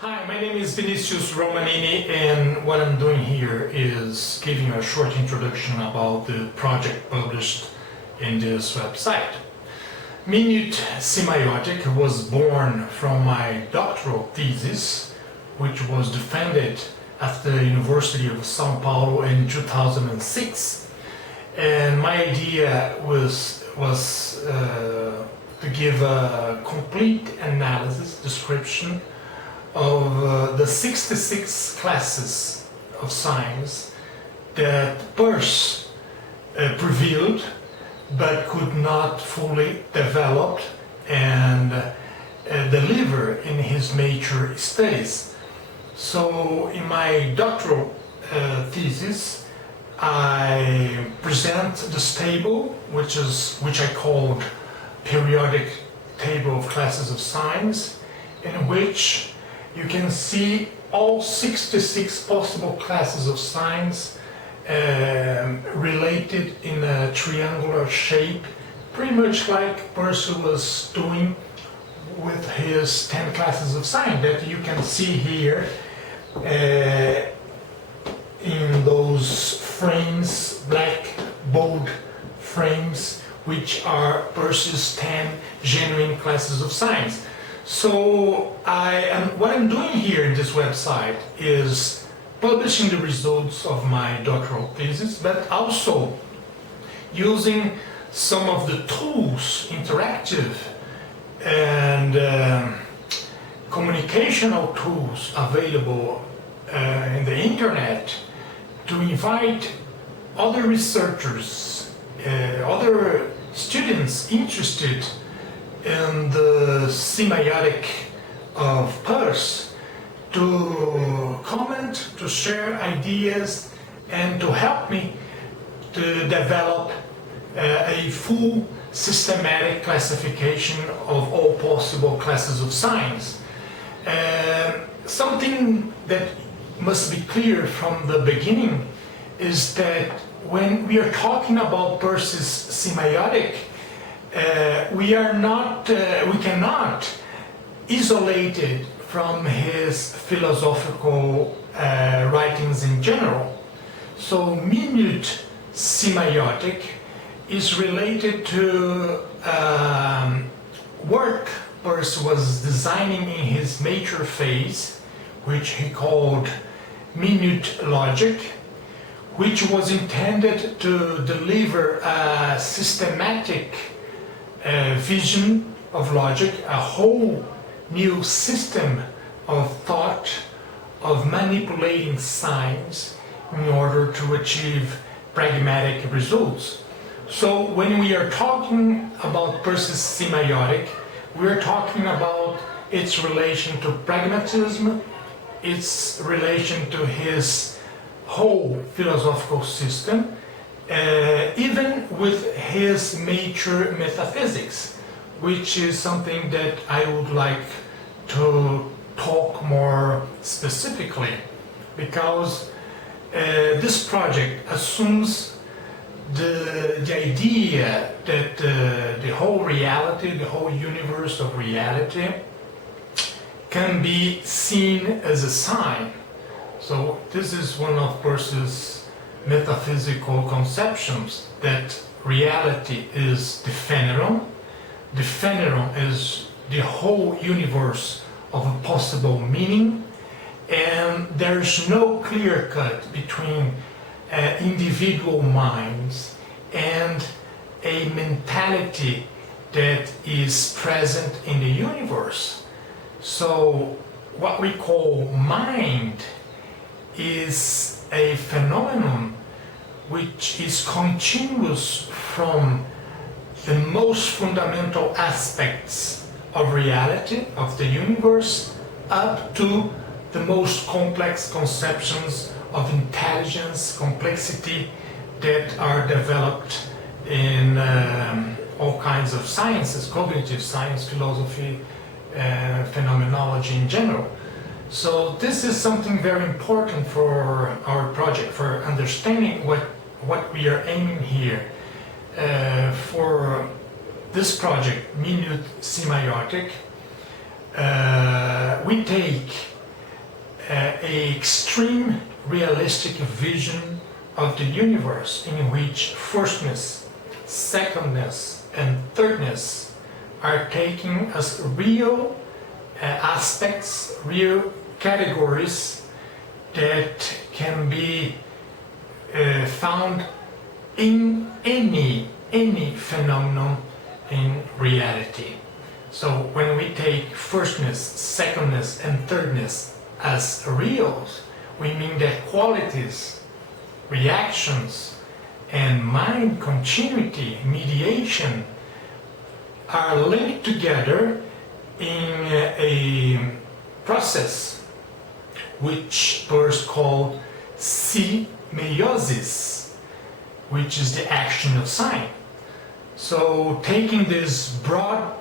Hi, my name is Vinicius Romanini, and what I'm doing here is giving a short introduction about the project published in this website. Minute Semeiotic was born from my doctoral thesis, which was defended at the University of São Paulo in 2006. And my idea was to give a complete analysis, description of the 66 classes of science that Peirce prevailed but could not fully develop and deliver in his major studies. So in my doctoral thesis, I present this table, which I called periodic table of classes of science, in which you can see all 66 possible classes of science related in a triangular shape, pretty much like Peirce was doing with his 10 classes of science that you can see here in those frames, black bold frames, which are Peirce's 10 genuine classes of science. So what I'm doing here in this website is publishing the results of my doctoral thesis, but also using some of the tools, interactive and communicational tools available in the internet to invite other researchers, other students interested in the Semeiotic of Peirce to comment, to share ideas, and to help me to develop a full systematic classification of all possible classes of science. Something that must be clear from the beginning is that when we are talking about Peirce's Semeiotic, we cannot isolate it from his philosophical writings in general. So Minute Semeiotic is related to work Peirce was designing in his major phase, which he called Minute Logic, which was intended to deliver a systematic vision of logic, a whole new system of thought, of manipulating science in order to achieve pragmatic results. So when we are talking about Peirce's Semeiotic, we are talking about its relation to pragmatism, its relation to his whole philosophical system, even with his major metaphysics, which is something that I would like to talk more specifically, because this project assumes the idea that the whole reality, the whole universe of reality can be seen as a sign. So this is one of Peirce's metaphysical conceptions, that reality is the phenomenon. The phenomenon is the whole universe of a possible meaning, and there's no clear cut between individual minds and a mentality that is present in the universe. So what we call mind is a phenomenon which is continuous from the most fundamental aspects of reality, of the universe, up to the most complex conceptions of intelligence, complexity that are developed in all kinds of sciences, cognitive science, philosophy, phenomenology in general. So this is something very important for our project, for understanding what we are aiming here. For this project, Minute Semeiotic, we take a extreme realistic vision of the universe in which firstness, secondness, and thirdness are taken as real aspects, real categories that can be found in any phenomenon in reality. So when we take firstness, secondness, and thirdness as reals, we mean that qualities, reactions, and mind continuity, mediation, are linked together in a process which Peirce called Semeiosis, which is the action of sign. So taking this broad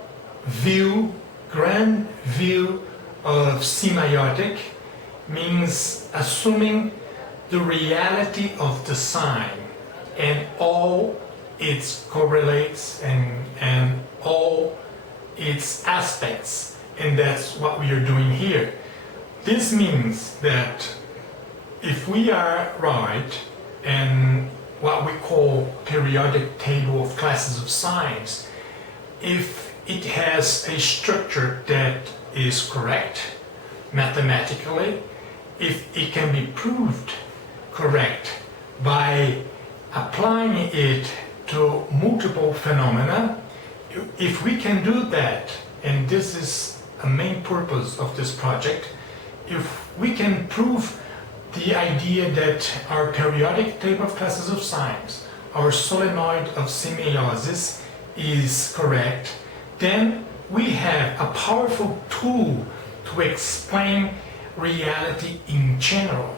view, grand view of Semeiotic means assuming the reality of the sign and all its correlates and all its aspects, and that's what we are doing here. This means that if we are right and what we call periodic table of classes of signs, if it has a structure that is correct mathematically, if it can be proved correct by applying it to multiple phenomena, if we can do that, and this is a main purpose of this project, if we can prove the idea that our periodic table of classes of signs, our solenoid of Semeiosis, is correct, then we have a powerful tool to explain reality in general.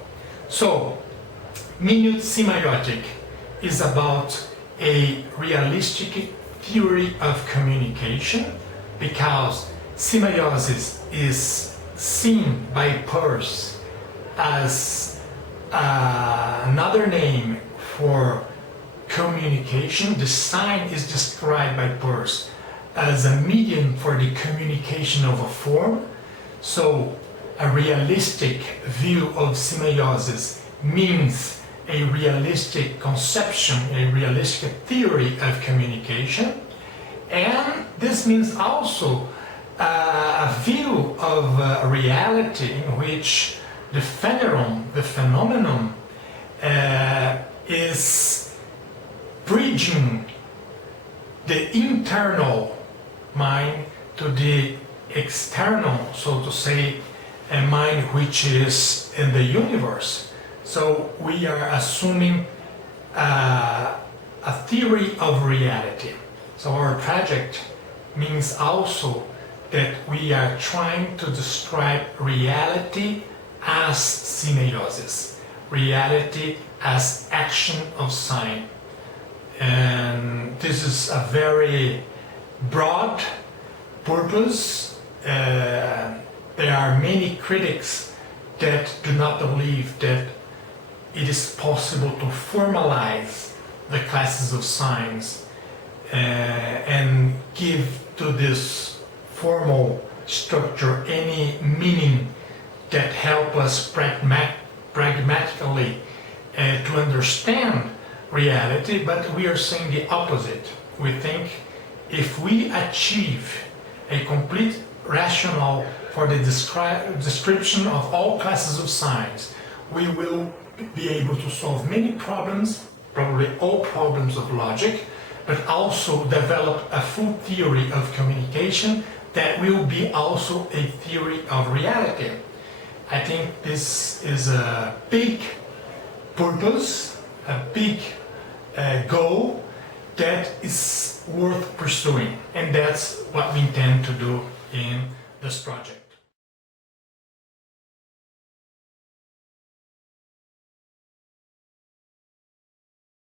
So, minute Semeiotic is about a realistic theory of communication, because Semeiosis is seen by Peirce as another name for communication. The sign is described by Peirce as a medium for the communication of a form. So a realistic view of Semeiosis means a realistic conception, a realistic theory of communication. And this means also a view of reality in which the phenomenon is bridging the internal mind to the external, so to say, a mind which is in the universe. So we are assuming a theory of reality. So our project means also that we are trying to describe reality as Semeiosis, reality as action of sign. And this is a very broad purpose. There are many critics that do not believe that it is possible to formalize the classes of signs and give to this formal structure any meaning that help us pragmatically to understand reality, but we are saying the opposite. We think if we achieve a complete rationale for the description of all classes of signs, we will be able to solve many problems, probably all problems of logic, but also develop a full theory of communication that will be also a theory of reality. I think this is a big purpose, a big goal that is worth pursuing, and that's what we intend to do in this project.